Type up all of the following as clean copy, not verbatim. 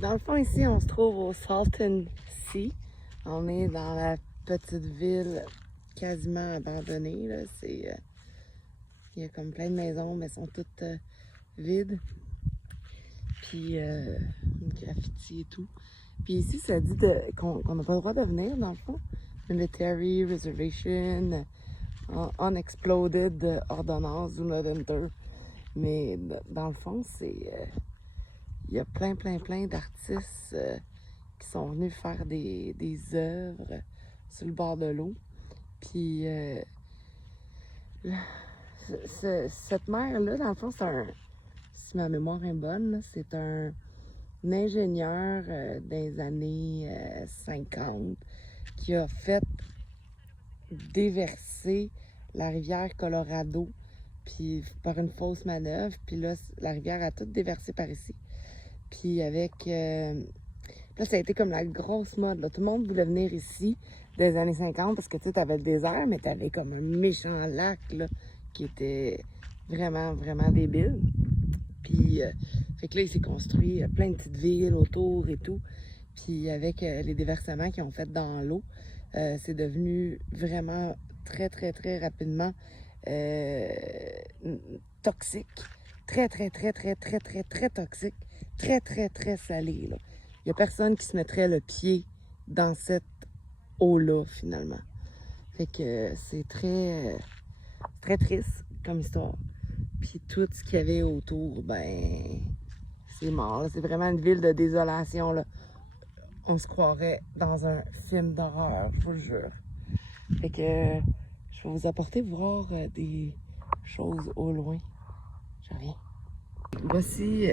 Dans le fond, ici, on se trouve au Salton Sea. On est dans la petite ville quasiment abandonnée. Là. Il y a comme plein de maisons, mais elles sont toutes vides. Puis, graffiti et tout. Puis ici, ça dit qu'on n'a pas le droit de venir, dans le fond. Military Reservation, Unexploded Ordnance do not enter. Mais dans le fond, il y a plein d'artistes qui sont venus faire des œuvres sur le bord de l'eau. Puis cette mer-là, dans le fond, si ma mémoire est bonne, c'est un ingénieur des années 50 qui a fait déverser la rivière Colorado puis par une fausse manœuvre. Puis là, la rivière a tout déversé par ici. Puis avec... là, ça a été comme la grosse mode. Là. Tout le monde voulait venir ici des années 50 parce que tu sais, t'avais le désert, mais t'avais comme un méchant lac là, qui était vraiment débile. Puis, fait que là, il s'est construit plein de petites villes autour et tout. Puis avec les déversements qu'ils ont fait dans l'eau, c'est devenu vraiment très rapidement toxique. Très toxique. Très salé. Là. Il n'y a personne qui se mettrait le pied dans cette eau-là, finalement. Fait que c'est très triste comme histoire. Puis tout ce qu'il y avait autour, ben, c'est mort. C'est vraiment une ville de désolation, là. On se croirait dans un film d'horreur, je vous le jure. Fait que je vais vous apporter voir des choses au loin. Je reviens. Voici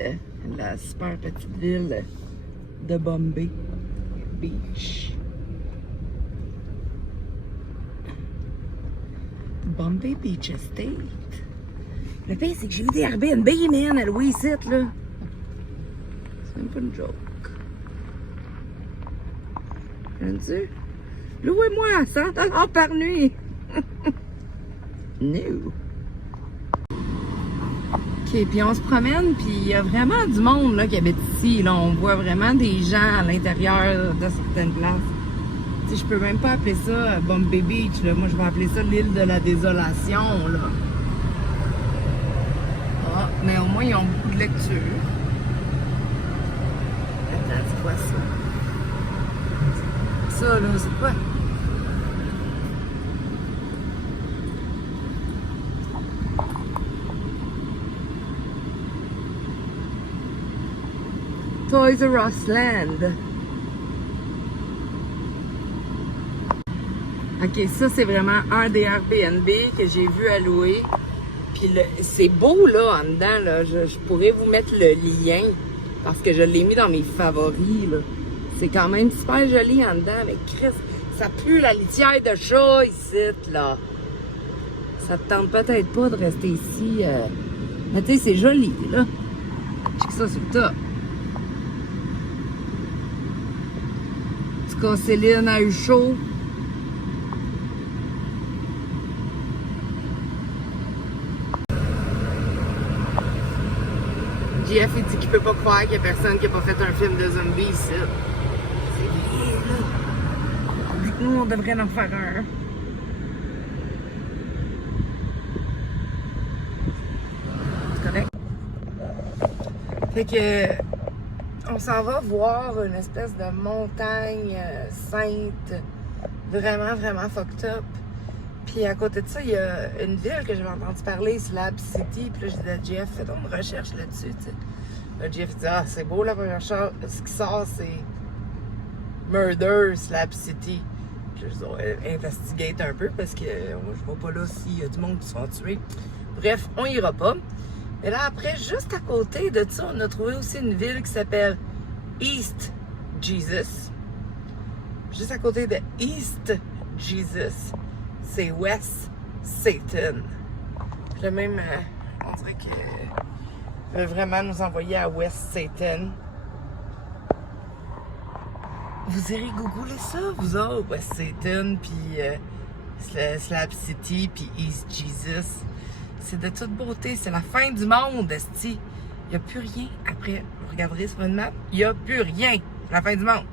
la super petite ville de Bombay Beach. Bombay Beach Estate. Le pire, c'est que j'ai vu des Airbnb, man, à louer ici, là. C'est même pas une joke. Viens-tu? Louez-moi 100 $ par nuit. No. OK, puis on se promène, puis il y a vraiment du monde là, qui habite ici. Là. On voit vraiment des gens à l'intérieur de certaines places. Tu sais, je peux même pas appeler ça Bombay Beach. Là. Moi, je vais appeler ça l'île de la désolation. Là. Ah, mais au moins, ils ont beaucoup de lecture. Attends, c'est quoi ça? Ça, là, c'est quoi? Toys R Us Land. Ok, ça c'est vraiment un des Airbnb que j'ai vu à louer. Puis c'est beau là en dedans. Là. Je pourrais vous mettre le lien parce que je l'ai mis dans mes favoris. Là. C'est quand même super joli en dedans. Mais Chris, ça pue la litière de chat ici. Là. Ça te tente peut-être pas de rester ici. Mais tu sais, c'est joli là. Check ça sur le top. En tout cas, Céline a eu chaud. JF, il dit qu'il peut pas croire qu'il y a personne qui a pas fait un film de zombies ici. C'est bien, là. Vu que nous, on devrait en faire un. C'est correct? Fait que... on s'en va voir une espèce de montagne sainte, vraiment fucked up. Puis à côté de ça, il y a une ville que j'avais entendu parler, Slab City. Puis là, j'ai dit à Jeff, fais donc une recherche là-dessus, tu sais. Là, Jeff dit, ah, c'est beau, la première chose, ce qui sort, c'est Murder Slab City. Puis là, je dis, investigate un peu, parce que moi, je vois pas là s'il y a du monde qui se font tuer. Bref, on ira pas. Et là, après, juste à côté de ça, on a trouvé aussi une ville qui s'appelle East Jesus. Juste à côté de East Jesus, c'est West Satan. Puis là, même, on dirait qu'ils veulent vraiment nous envoyer à West Satan. Vous irez googler ça, vous autres, West Satan, puis Slab City, puis East Jesus. C'est de toute beauté, c'est la fin du monde, esti. Il n'y a plus rien après. Vous regarderez sur une map, il n'y a plus rien. C'est la fin du monde.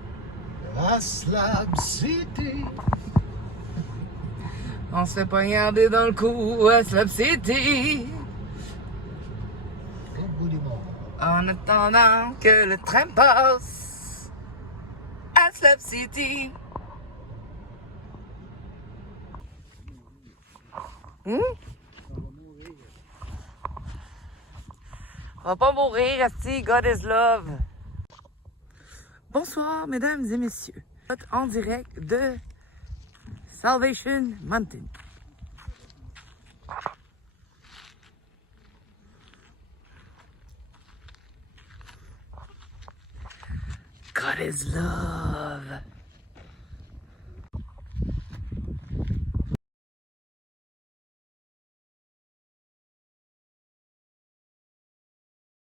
À Slab City. On se fait poignarder dans le cou à Slab City. Au bout du monde. En attendant que le train passe à Slab City. On va pas mourir, asti, God is love. Bonsoir, mesdames et messieurs. En direct de Salvation Mountain. God is love.